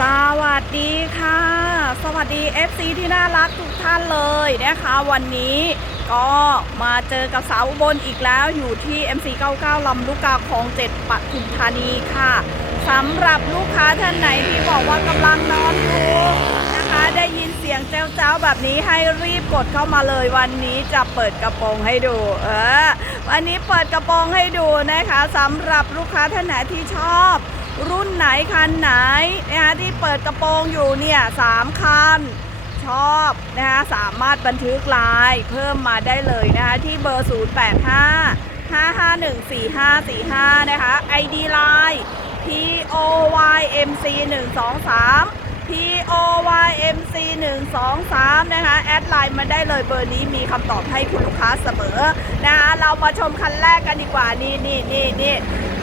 สวัสดีค่ะ สวัสดี FC ที่น่ารักทุกท่านเลยนะคะ วันนี้ก็มาเจอกับสาวอุบลอีกแล้วอยู่ที่ MC99 ลำลูกกาคลองเจ็ดปทุมธานีค่ะสำหรับลูกค้าท่านไหนที่บอกว่ากำลังนอนอยู่นะคะ ได้ยินเสียงเจ้าเจ้าๆแบบนี้ให้รีบกดเข้ามาเลยวันนี้จะเปิดกระโปรงให้ดูเออวันนี้เปิดกระโปรงให้ดูนะคะสำหรับลูกค้าท่านไหนที่ชอบ รุ่นไหนคันไหนนะคะที่เปิดกระโปรงอยู่เนี่ยสามคันชอบนะคะสามารถบันทึกไลน์เพิ่มมาได้เลยนะคะที่เบอร์ 0 8 5 5 5 1 4 5 4 5 นะคะ ID Line P O Y M C 1 2 3 P O Y M C 1 2 3 นะคะ แอดไลน์มาได้เลยเบอร์นี้มีคำตอบให้คุณลูกค้าเสมอนะคะเรามาชมคันแรกกันดีกว่า นี่นี่นี่นี่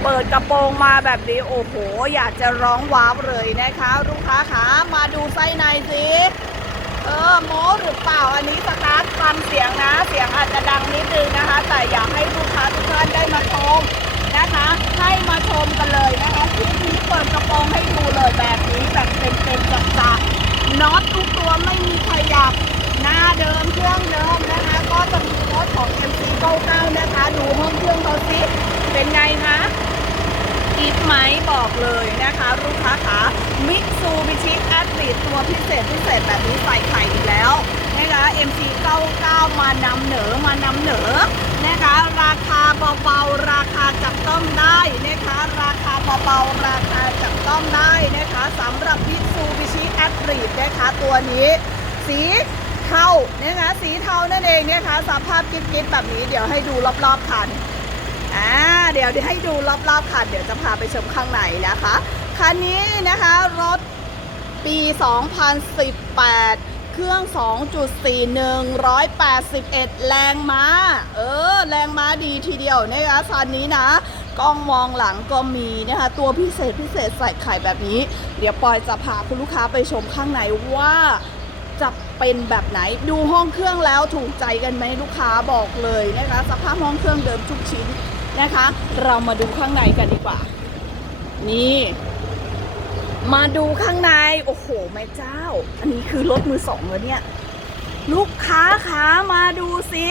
เปิดกระโปรงมาแบบนี้โอ้โห อยากจะร้องว้าวเลยนะคะ ลูกค้าขามาดูไส้ในสิเออโมหรือเปล่าอันนี้สตาร์ทฟังเสียงนะ เสียงอาจจะดังนิดนึงนะคะ แต่อยากให้ลูกค้าทุกท่านได้มาชมนะคะ ให้มาชมกันเลยนะคะคลิปนี้เปิดกระโปรงให้ดูเลยแบบนี้แบบเต็มๆจัดๆน็อตทุกตัวไม่มีขยับ เดิมเครื่องเดิมนะคะ ก็จะมีรถของ MC99 นะคะ ดูห้องเครื่องเขาสิเป็นไงคะกิฟไหมบอกเลยนะคะลูกค้าขามิซูบิชิแอดลีตัวพิเศษพิเศษแบบนี้ใส่ไข่อีกแล้วนะคะ MC99 มานำเหนอมานำเหนอนะคะ ราคาเบาๆราคาจับต้องได้นะคะ ราคาเบาๆราคาจับต้องได้นะคะสำหรับมิซูบิชิแอดลีนะคะตัวนี้สี เทานะคะสีเทานั่นเองเนะคะสภาพกิ๊บๆแบบนี้เดี๋ยวให้ดูรอบๆคันอ่าเดี๋ยวให้ดูรอบๆคันเดี๋ยวจะพาไปชมข้างในนะคะคันนี้นะคะรถปี 2018 เครื่อง 2.41 181 แรงม้า เออ แรงม้าดีทีเดียวนะคะคันนี้นะ กล้องมองหลังก็มีนะคะ ตัวพิเศษพิเศษใส่ไข่แบบนี้ เดี๋ยวปอยจะพาคุณลูกค้าไปชมข้างในว่า จะเป็นแบบไหน ดูห้องเครื่องแล้วถูกใจกันไหมลูกค้าบอกเลยนะคะสภาพห้องเครื่องเดิมทุกชิ้นนะคะ เรามาดูข้างในกันดีกว่า นี่ มาดูข้างใน โอ้โหแม่เจ้า อันนี้คือรถมือสองเลยเนี่ย ลูกค้าขามาดูสิ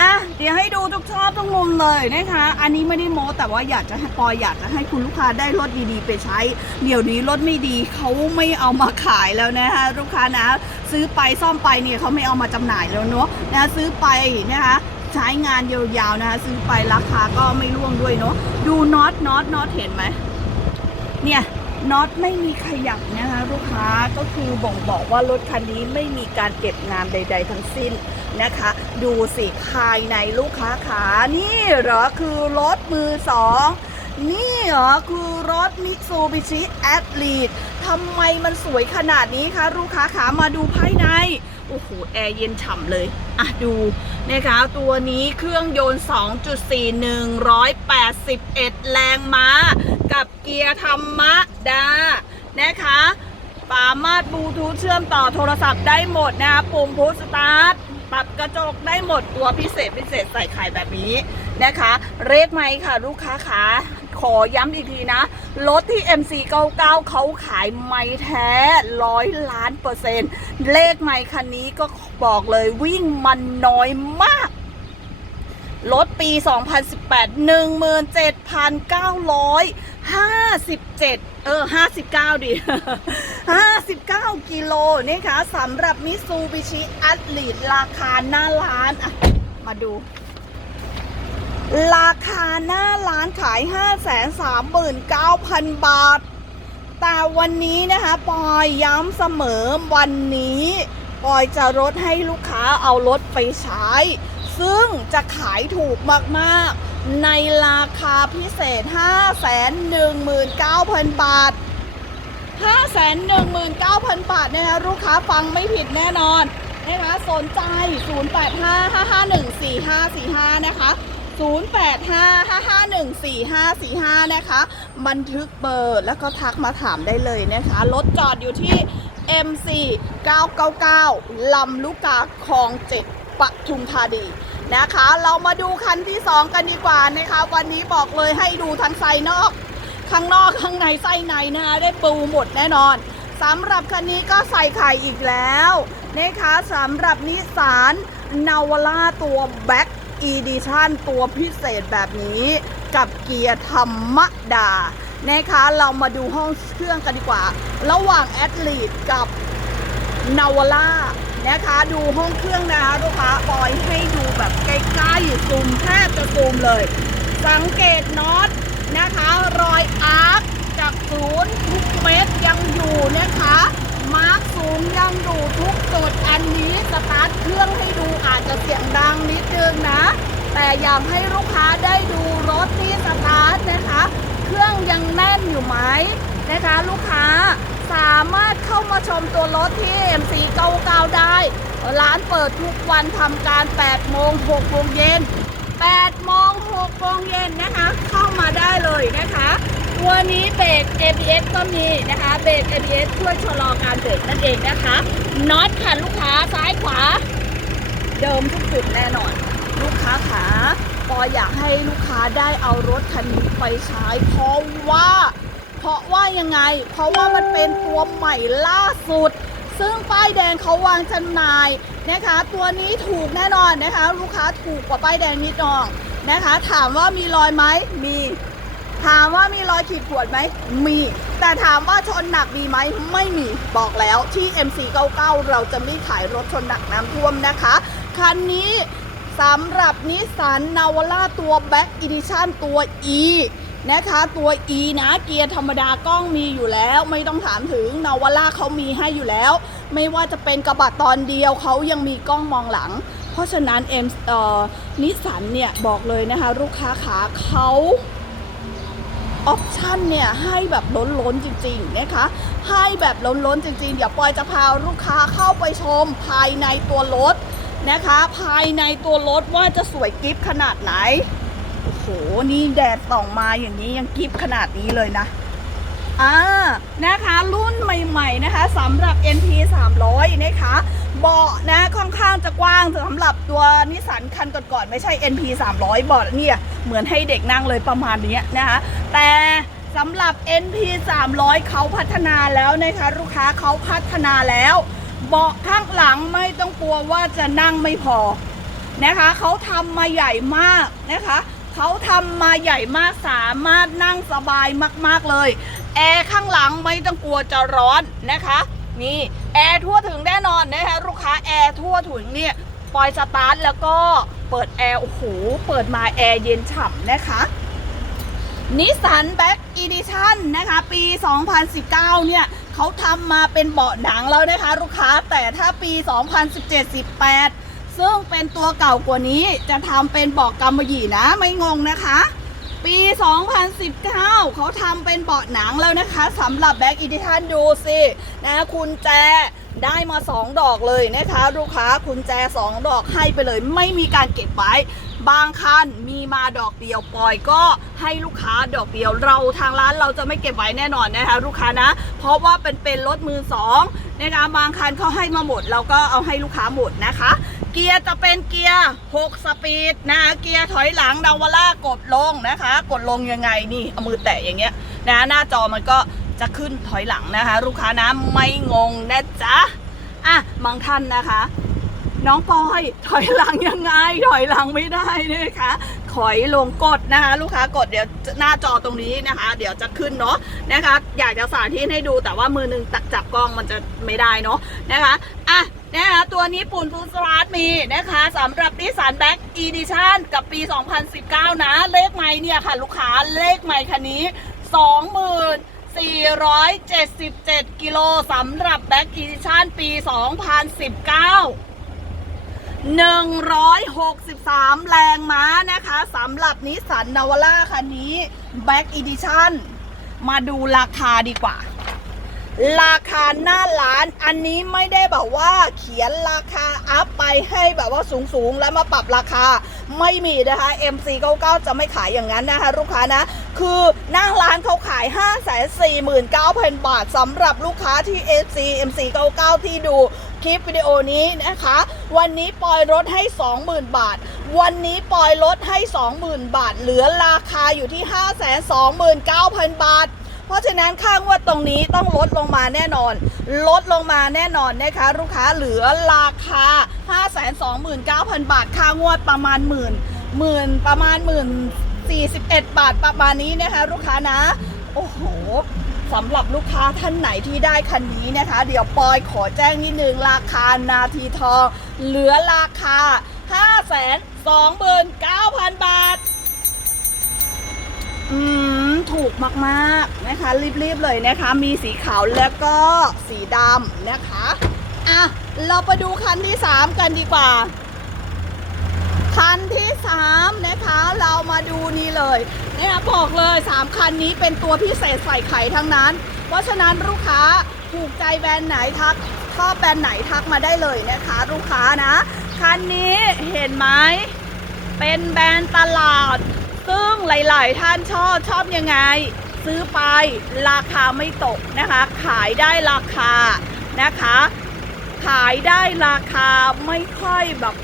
อะเดี๋ยวให้ดูทุกชอบทุกมุมเลยนะคะ อันนี้ไม่ได้โม้แต่ว่าอยากจะให้ปอยอยากจะให้คุณลูกค้าได้รถดีๆ ไปใช้ เดี๋ยวนี้รถไม่ดีเขาไม่เอามาขายแล้วนะคะลูกค้านะ ซื้อไปซ่อมไปเนี่ยเขาไม่เอามาจำหน่ายแล้วเนาะนะซื้อไปนะคะใช้งานยาวๆนะคะซื้อไปราคาก็ไม่ร่วงด้วยเนาะดูน็อตน็อตน็อตเห็นไหมเนี่ย น็อตไม่มีขยับนะคะลูกค้าก็คือบ่งบอกว่ารถคันนี้ไม่มีการเก็บงานใด ๆ ทั้งสิ้นนะคะ ดูสิภายในลูกค้าขานี่เหรอคือรถมือสองนี่เหรอคือรถมิซูบิชิแอดลีดทำไมมันสวยขนาดนี้คะลูกค้าขามาดูภายในโอ้โหแอร์เย็นฉ่ำเลยอะดูนะคะตัวนี้เครื่องยนต์ 2.4 181 แรงม้า กับเกียร์ธรรมดา นะคะสามารถบลูทูธเชื่อมต่อโทรศัพท์ได้หมดนะคะปุ่มพุชสตาร์ทปรับกระจกได้หมดตัวพิเศษพิเศษใส่ไข่แบบนี้นะคะเลขไหมค่ะลูกค้าขาขอย้ำอีกทีนะ รถที่ MC99 เขาขายไม่แท้ร้อยล้านเปอร์เซ็นต์เลขไหมคันนี้ก็บอกเลยวิ่งมันน้อยมาก รถปี 2018 17,957เออ59ดิ59กิโลนี่ค่ะสำหรับมิซูบิชิอัตลีดราคาหน้าร้านอะมาดู ราคาหน้าร้านขาย539,000บาท แต่วันนี้นะคะปอยย้ำเสมอวันนี้ปอยจะลดให้ลูกค้าเอารถไปใช้ ซึ่งจะขายถูกมากๆ ในราคาพิเศษ 519,000 บาท 519,000 บาทนะคะลูกค้าฟังไม่ผิดแน่นอนนะคะสนใจ 0855514545 นะคะ 0855514545 นะคะ บันทึกเบอร์แล้วก็ทักมาถามได้เลยนะคะ รถจอดอยู่ที่ MC 999 ลำลูกกาคลองเจ็ดปทุมธานี นะคะ เรามาดูคันที่ 2 กันดีกว่านะคะ วันนี้บอกเลยให้ดูทั้งไซนอก ข้างนอกข้างในไส้ในนะคะได้ปูหมดแน่นอนสำหรับคันนี้ก็ใส่ไข่อีกแล้วนะคะสำหรับนิสสันนาวาร่าตัวแบ็ k อีดิชั่นตัวพิเศษแบบนี้กับเกียร์ธรรมดานะคะเรามาดูห้องเครื่องกันดีกว่า ระหว่างแอดลีดกับ นาวาร่านะคะ ดูห้องเครื่องนะคะลูกค้าปล่อยให้ดูแบบใกล้ๆซูมแทบจะซูมเลย สังเกตน็อตนะคะ รอยอาร์คจากศูนย์ทุกเม็ดยังอยู่นะคะ มาร์คศูนย์ยังอยู่ทุกจุดอันนี้สตาร์ทเครื่องให้ดูอาจจะเสียงดังนิดนึงนะ แต่อยากให้ลูกค้าได้ดูรถที่สตาร์ทนะคะ เครื่องยังแน่นอยู่ไหมนะคะ ลูกค้า สามารถเข้ามาชมตัวรถที่ MC 99ได้ ร้านเปิดทุกวันทำการ 8 โมง 6 โมงเย็น 8 โมง 6 โมงเย็นนะคะ เข้ามาได้เลยนะคะ ตัวนี้เบรก ABS ก็มีนะคะ เบรก ABS ช่วยชะลอการเบรกนั่นเองนะคะน็อตค่ะลูกค้าซ้ายขวา เดิมทุกจุดแน่นอน ลูกค้าขาปออยากให้ลูกค้าได้เอารถคันนี้ไปใช้เพราะว่า เพราะว่ายังไง เพราะว่ามันเป็นตัวใหม่ล่าสุด ซึ่งป้ายแดงเขาวางจำหน่ายนะคะ ตัวนี้ถูกแน่นอนนะคะ ลูกค้าถูกกว่าป้ายแดงนิดหน่อยนะคะ ถามว่ามีรอยไหมมีถามว่ามีรอยขีดข่วนไหม มี แต่ถามว่าชนหนักมีไหม ไม่มี บอกแล้วที่ MC99 เราจะไม่ขายรถชนหนักน้ำท่วมนะคะ คันนี้สำหรับนิสสันนาวาร่าตัว Back Edition ตัว E นะคะตัว E นะเกียร์ธรรมดากล้องมีอยู่แล้ว ไม่ต้องถามถึงนาวาร่าเขามีให้อยู่แล้ว ไม่ว่าจะเป็นกระบะตอนเดียวเขายังมีกล้องมองหลัง เพราะฉะนั้นเอ็มเอ่อนิสสันเนี่ยบอกเลยนะคะลูกค้าขาเขาออปชันเนี่ยให้แบบล้นๆจริงๆนะคะให้แบบล้นๆจริงๆ เดี๋ยวปอยจะพาลูกค้าเข้าไปชมภายในตัวรถนะคะ ภายในตัวรถว่าจะสวยกิฟขนาดไหน อ้โห นี่แดดส่องมาอย่างนี้ยังกิฟขนาดนี้เลยนะอ่านะคะรุ่นใหม่ ๆ นะคะสำหรับ NP 300นะคะเบาะนะค่อนข้างจะกว้างสำหรับตัวนิสสันคันก่อนๆไม่ใช่ NP 300เบาะเนี่ยเหมือนให้เด็กนั่งเลยประมาณนี้นะคะแต่สำหรับ NP 300เขาพัฒนาแล้วนะคะลูกค้าเขาพัฒนาแล้ว เบาะข้างหลังไม่ต้องกลัวว่าจะนั่งไม่พอนะคะเขาทำมาใหญ่มากนะคะ เขาทำมาใหญ่มากสามารถนั่งสบายมากๆเลย แอร์ข้างหลังไม่ต้องกลัวจะร้อนนะคะ นี่แอร์ทั่วถึงแน่นอนนะคะลูกค้าแอร์ทั่วถึงเนี่ยปล่อยสตาร์ทแล้วก็เปิดแอร์โอ้โหเปิดมาแอร์เย็นฉ่ำนะคะนิสสันแบ็กอีดิชั่นนะคะ ปี 2019 เนี่ยเขาทำมาเป็นเบาะหนังแล้วนะคะ ลูกค้าแต่ถ้าปี 2017-18 ซึ่งเป็นตัวเก่ากว่านี้จะทำเป็นเบาะกำมะหยี่นะไม่งงนะคะ ปี 2019 เขาทำเป็นเบาะหนังแล้วนะคะสำหรับแบ็กอิดิชันดูสินะคุณแจได้มา 2 ดอกเลยนะคะ ลูกค้าคุณแจ 2 ดอกให้ไปเลย ไม่มีการเก็บไว้ บางคันมีมาดอกเดียวปล่อยก็ให้ลูกค้าดอกเดียวเราทางร้านเราจะไม่เก็บไว้แน่นอนนะคะลูกค้านะ เพราะว่าเป็นเป็นรถมือสองนะคะบางคันเขาให้มาหมด เราก็เอาให้ลูกค้าหมดนะคะ เกียร์จะเป็นเกียร์ 6 สปีดนะคะเกียร์ถอยหลังดาวาร่ากดลงนะคะ กดลงยังไงนี่เอามือแตะอย่างเงี้ยนะหน้าจอมันก็จะขึ้นถอยหลังนะคะ ลูกค้านะไม่งงนะจ๊ะอะบางท่านนะคะ น้องปอย ถอยหลังยังไง ถอยหลังไม่ได้นะคะถอยลงกดนะคะ ลูกค้ากดเดี๋ยวหน้าจอตรงนี้นะคะ เดี๋ยวจะขึ้นเนาะนะคะ อยากจะสาธิตให้ดูแต่ว่ามือหนึ่งตักจับกล้องมันจะไม่ได้เนาะนะคะอะนะคะตัวนี้ปุ่นฟูสลาร์ดมีนะคะสำหรับนิสสันแบ็กอีดิชั่นกับปี 2019 นะ เลขไม้เนี่ยค่ะ ลูกค้าเลขไม้คันนี้ 20,000 477 กิโลสำหรับแบ็กอีดิชั่นปี 2019 163 แรงม้านะคะสำหรับนิสสันนาวาร่าคันนี้ Back Edition มาดูราคาดีกว่า ราคาหน้าร้านอันนี้ไม่ได้แบบว่าเขียนราคาอัพไปให้แบบว่าสูงๆ แล้วมาปรับราคาไม่มีนะคะ MC99 จะไม่ขายอย่างนั้นนะคะ ลูกค้านะ คือหน้าร้านเขาขาย 5 4 9 0 0 0 บาทสำหรับลูกค้าที่ FC MC99 ที่ดู คลิปวิดีโอนี้นะคะ วันนี้ปอยลดให้ 20,000 บาท วันนี้ปอยลดให้ 20,000 บาท เหลือราคาอยู่ที่ 529,000 บาท เพราะฉะนั้นค่างวดตรงนี้ต้องลดลงมาแน่นอน ลดลงมาแน่นอนนะคะ ลูกค้าเหลือราคา 529,000 บาท ค่างวดประมาณหมื่นหมื่นประมาณหมื่น41 บาทประมาณนี้นะคะ ลูกค้านะ โอ้โห สำหรับลูกค้าท่านไหนที่ได้คันนี้นะคะ เดี๋ยวปอยขอแจ้งนิดนึงราคานาทีทอง เหลือราคา 529,000 บาท อืม ถูกมากๆนะคะ รีบๆเลยนะคะ มีสีขาวแล้วก็สีดำนะคะ อะ เราไปดูคันที่ 3 กันดีกว่า 3นะคะเรามาดูนี่เลยนะคะบอกเลย 3 คันนี้เป็นตัวพิเศษใส่ไข่ทั้งนั้น เพราะฉะนั้นลูกค้าถูกใจแบรนด์ไหนทักชอบแบรนด์ไหนทักมาได้เลยนะคะลูกค้านะ คันนี้เห็นไหมเป็นแบรนด์ตลาด ซึ่งหลาย ๆ ท่านชอบชอบยังไง ซื้อไปราคาไม่ตกนะคะ ขายได้ราคานะคะ ขายได้ราคาไม่ค่อยแบบ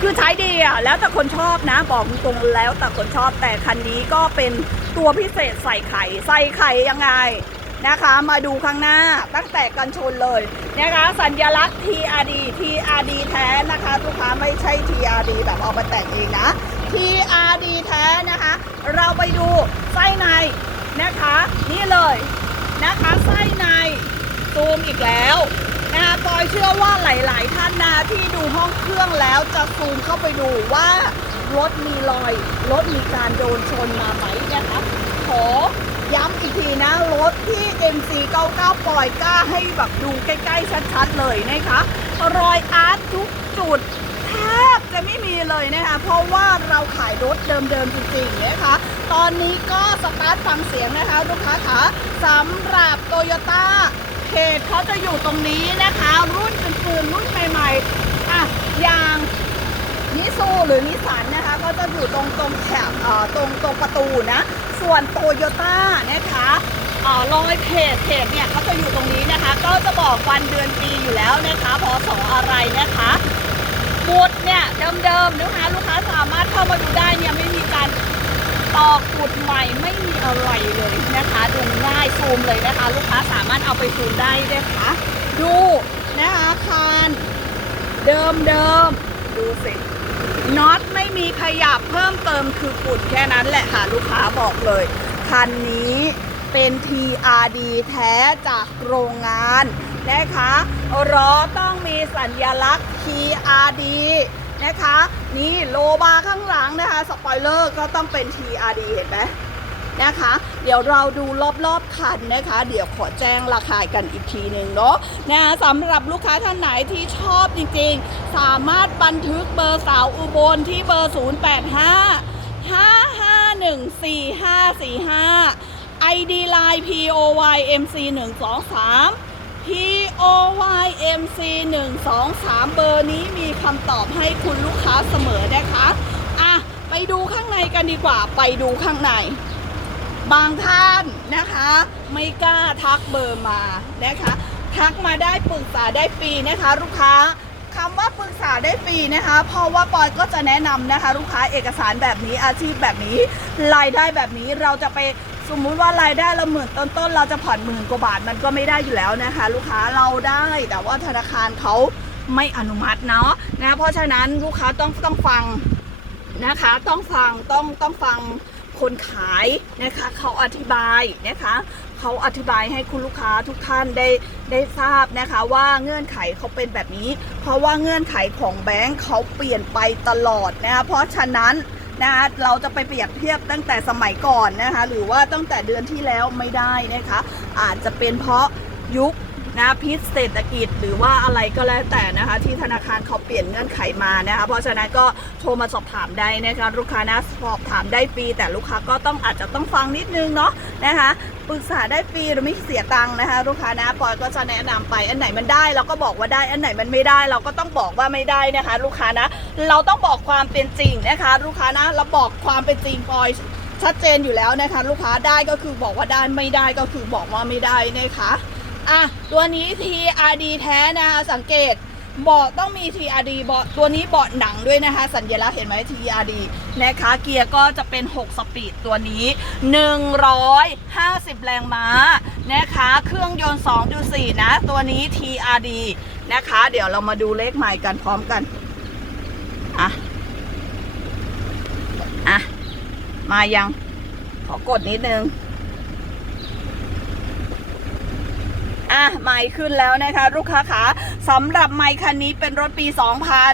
คือใช้ดีอะแล้วแต่คนชอบนะ บอกตรงแล้วแต่คนชอบแต่คันนี้ก็เป็นตัวพิเศษใส่ไข่ใส่ไข่ยังไงนะคะ มาดูข้างหน้าตั้งแต่กันชนเลยนะคะ สัญลักษณ์ TRD TRD แท้นะคะลูกค้าไม่ใช่ TRD แบบเอามาแต่งเองนะ TRD แท้นะคะ เราไปดูไส้ในนะคะ นี่เลยนะคะไส้ในซูมอีกแล้ว นะคะปอยเชื่อว่าหลาย ๆ ท่านนะที่ดูห้องเครื่องแล้วจะซูมเข้าไปดูว่ารถมีรอยรถมีการโดนชนมาไหมนะคะขอย้ำอีกทีนะรถที่ MC 99 ปล่อยกล้าให้แบบดูใกล้ ๆ ชัด ๆ เลยนะคะรอยอาร์ตทุกจุดแทบจะไม่มีเลยนะคะ เพราะว่าเราขายรถเดิม ๆ จริง ๆ นะคะ ตอนนี้ก็สตาร์ทฟังเสียงนะคะ ลูกค้าคะสำหรับโตโยต้าเขาจะอยู่ตรงนี้นะคะ รุ่นอื่นๆรุ่นใหม่ๆอะอย่างนิซูหรือนิสันนะคะ ก็จะอยู่ตรงตรงแถบเอ่อตรงตรงประตูนะ ส่วนโตโยต้านะคะเอ่อรอยเพจเพจเนี่ยเขาจะอยู่ตรงนี้นะคะ ก็จะบอกวันเดือนปีอยู่แล้วนะคะพศอะไรนะคะหมุดเนี่ยเดิมๆนะคะลูกค้าสามารถเข้ามาดูได้เนี่ยไม่มีการ ตอกหมุดใหม่ไม่มีอะไรเลยนะคะดูง่ายซูมเลยนะคะ ลูกค้าสามารถเอาไปซูมได้นะคะดูนะคะคานเดิมๆดูสิน็อตไม่มีขยับเพิ่มเติมคือปุดแค่นั้นแหละค่ะ ลูกค้าบอกเลยคันนี้เป็น TRD แท้จากโรงงานนะคะล้อต้องมีสัญลักษณ์ TRD นะคะ นี่โลบาร์ข้างหลังนะคะ สปอยเลอร์ก็ต้องเป็น TRD เห็นไหมนะคะ เดี๋ยวเราดูรอบๆคันนะคะ เดี๋ยวขอแจ้งราคากันอีกทีหนึ่งเนาะนะคะสำหรับลูกค้าท่านไหนที่ชอบจริงๆ สามารถบันทึกเบอร์สาวอุบลที่เบอร์ 085 5514545 ID Line POYMC POYMC 123 เบอร์นี้มีคำตอบให้คุณลูกค้าเสมอนะคะอะไปดูข้างในกันดีกว่า ไปดูข้างใน บางท่านนะคะ ไม่กล้าทักเบอร์มานะคะ ทักมาได้ปรึกษาได้ฟรีนะคะ ลูกค้าคำว่าปรึกษาได้ฟรีนะคะ เพราะว่าปอยก็จะแนะนำนะคะ ลูกค้าเอกสารแบบนี้อาชีพแบบนี้รายได้แบบนี้เราจะไป สมมุติว่ารายได้เราหมื่นต้นๆเราจะผ่อนหมื่นกว่าบาทมันก็ไม่ได้อยู่แล้วนะคะ ลูกค้าเราได้แต่ว่าธนาคารเขาไม่อนุมัติเนาะนะเพราะฉะนั้นลูกค้าต้องต้องฟังนะคะ ต้องฟังต้องต้องฟังคนขายนะคะเขาอธิบายนะคะเขาอธิบายให้คุณลูกค้าทุกท่านได้ได้ทราบนะคะว่าเงื่อนไขเขาเป็นแบบนี้ เพราะว่าเงื่อนไขของแบงค์เขาเปลี่ยนไปตลอดนะคะเพราะฉะนั้น นะคะเราจะไปเปรียบเทียบตั้งแต่สมัยก่อนนะคะหรือว่าตั้งแต่เดือนที่แล้วไม่ได้นะคะอาจจะเป็นเพราะยุคนะพิษเศรษฐกิจหรือว่าอะไรก็แล้วแต่นะคะ ที่ธนาคารเขาเปลี่ยนเงื่อนไขมานะคะเพราะฉะนั้นก็โทรมาสอบถามได้นะคะลูกค้านะสอบถามได้ฟรีแต่ลูกค้าก็ต้องอาจจะต้องฟังนิดนึงเนาะนะคะ ปรึกษาได้ฟรีโดยไม่เสียตังค์นะคะ ลูกค้านะปอยก็จะแนะนำไปอันไหนมันได้เราก็บอกว่าได้อันไหนมันไม่ได้ เราก็ต้องบอกว่าไม่ได้นะคะ ลูกค้านะ เราต้องบอกความเป็นจริงนะคะ ลูกค้านะเราบอกความเป็นจริงปอยชัดเจนอยู่แล้วนะคะ ลูกค้าได้ก็คือบอกว่าได้ไม่ได้ก็คือบอกว่าไม่ได้นะคะอะตัวนี้ TRD แท้นะคะสังเกต เบาะต้องมี TRD เบาะตัวนี้เบาะหนังด้วยนะคะ สัญลักษณ์เห็นไหม TRD นะคะเกียร์ก็จะเป็น 6 สปีดตัวนี้ 150 แรงม้านะคะเครื่องยนต์2.4 นะ ตัวนี้ TRD นะคะ เดี๋ยวเรามาดูเลขใหม่กันพร้อมกันอะอะมายัง ขอกดนิดนึง อะไมค์ขึ้นแล้วนะคะ ลูกค้าขาสำหรับไมค์คันนี้เป็นรถปี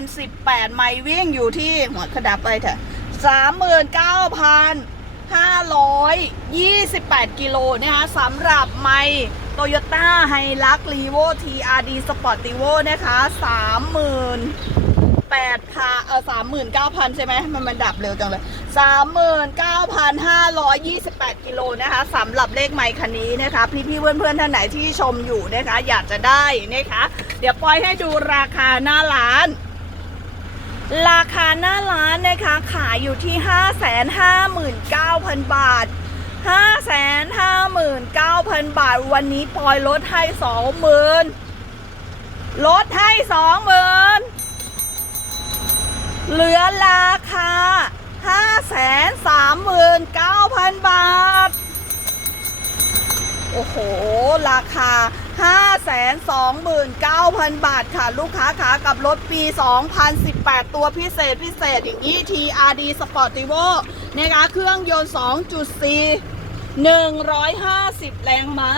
2018 ไมค์วิ่งอยู่ที่หัวกระดับไปเถอะ39,528 กิโลนะคะสำหรับไมค์โตโยต้าไฮลักรีโว TRD Sportivo นะคะ 30,000 แปดพันเออสามหมื่นเก้าพันใช่ไหมมันมันดับเร็วจังเลยสามหมื่นเก้าพันห้าร้อยยี่สิบแปดกิโลนะคะสำหรับเลขไมค์คันนี้นะคะ พี่พี่เพื่อนเพื่อนๆท่านไหนที่ชมอยู่นะคะ อยากจะได้นะคะ เดี๋ยวปล่อยให้ดูราคาหน้าร้านราคาหน้าร้านนะคะ ขายอยู่ที่ห้าแสนห้าหมื่นเก้าพันบาทห้าแสนห้าหมื่นเก้าพันบาท วันนี้ปล่อยลดให้สองหมื่นลดให้สองหมื่น เหลือราคา 539,000 บาท โอ้โห ราคา 529,000 บาทค่ะ ลูกค้าขากับรถปี 2018 ตัวพิเศษพิเศษอย่างนี้ TRD Sportivo นะคะเครื่องยนต์ 2.4 150 แรงม้า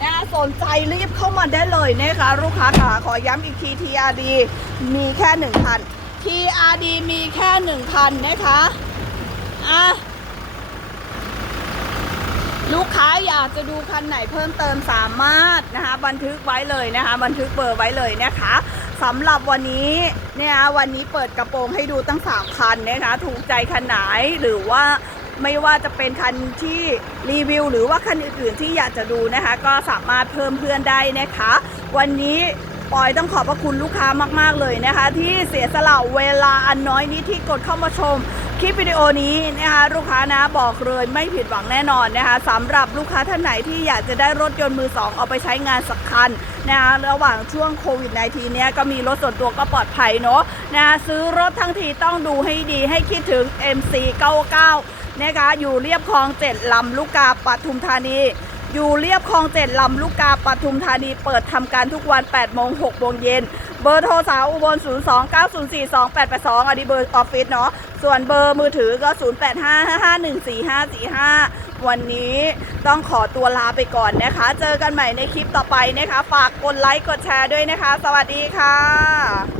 นะคะสนใจรีบเข้ามาได้เลยนะคะ ลูกค้าขาขอย้ำอีกที TRD มีแค่1,000 TRD มีแค่1,000นะคะอะลูกค้าอยากจะดูคันไหนเพิ่มเติมสามารถนะคะ บันทึกไว้เลยนะคะ บันทึกเบอร์ไว้เลยนะคะสำหรับวันนี้เนี่ยวันนี้เปิดกระโปรงให้ดูตั้งสามคันนะคะถูกใจคันไหนหรือว่าไม่ว่าจะเป็นคันที่รีวิว หรือว่าคันอื่นๆที่อยากจะดูนะคะ ก็สามารถเพิ่มเพื่อนได้นะคะ วันนี้ ปอยต้องขอบพระคุณลูกค้ามากๆเลยนะคะ ที่เสียสละเวลาอันน้อยนี้ที่กดเข้ามาชมคลิปวิดีโอนี้นะคะลูกค้านะบอกเลยไม่ผิดหวังแน่นอนนะคะสำหรับลูกค้าท่านไหนที่อยากจะได้รถยนต์มือสองเอาไปใช้งานสักคันนะคะระหว่างช่วงโควิด -19 เนี้ยก็มีรถส่วนตัวก็ปลอดภัยเนาะนะคะซื้อรถทั้งทีต้องดูให้ดีให้คิดถึง MC 99นะคะอยู่เรียบคลองเจ็ดลำลูกกาปทุมธานี อยู่เรียบคลองเจ็ดลำลูกกาปทุมธานีเปิดทำการทุกวัน8โมง6โมงเย็น เบอร์โทรสาวอุบล 0 2 9 0 4 2 8 8 2อันนี้เบอร์ออฟฟิศเนาะส่วนเบอร์มือถือก็ 0 8 5 5 5 1 4 5 4 5 วันนี้ต้องขอตัวลาไปก่อนนะคะ เจอกันใหม่ในคลิปต่อไปนะคะ ฝากกดไลค์กดแชร์ด้วยนะคะ สวัสดีค่ะ